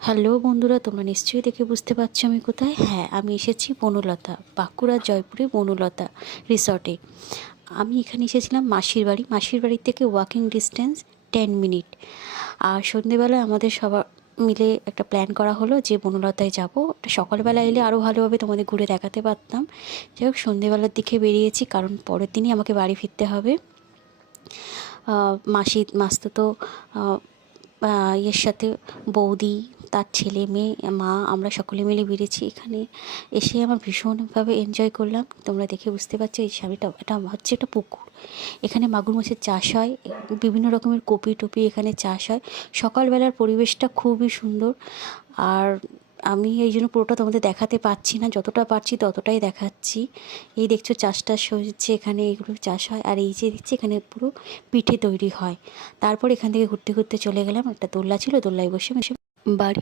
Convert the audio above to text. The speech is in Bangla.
হ্যালো বন্ধুরা, তোমরা নিশ্চয়ই দেখে বুঝতে পারছো আমি কোথায়। হ্যাঁ, আমি এসেছি বনলতা, বাঁকুড়া জয়পুরে বনলতা রিসর্টে। আমি এখানে এসেছিলাম মাসির বাড়ির থেকে ওয়াকিং ডিস্টেন্স 10 মিনিট। আর সন্ধেবেলায় আমাদের সবার মিলে একটা প্ল্যান করা হলো যে বনলতায় যাব। সকালবেলা এলে আরও ভালোভাবে তোমাদের ঘুরে দেখাতে পারতাম। যাই হোক, সন্ধেবেলার দিকে বেরিয়েছি কারণ পরের দিনই আমাকে বাড়ি ফিরতে হবে। মাস্তুতো ইয়ের সাথে বৌদি, তার ছেলে মেয়ে, মা, আমরা সকলে মিলে বেরিয়েছি। এখানে এসে আমার ভীষণভাবে এনজয় করলাম। তোমরা দেখে বুঝতে পারছো এই সামনেটা, এটা হচ্ছে একটা পুকুর। এখানে মাগুর মাছের চাষ হয়, বিভিন্ন রকমের কপি টপি এখানে চাষ হয়। সকালবেলার পরিবেশটা খুবই সুন্দর। আর আমি এই জন্য পুরোটা তোমাদের দেখাতে পারছি না, যতটা পারছি ততটাই দেখাচ্ছি। এই দেখছো চাষ টাস হচ্ছে, এখানে এগুলো চাষ হয়। আর এই যে দেখছি এখানে পুরো পিঠে তৈরি হয়। তারপর এখান থেকে ঘুরতে ঘুরতে চলে গেলাম, একটা দোলনা ছিল, দোলনায় বসে বসে বাড়ি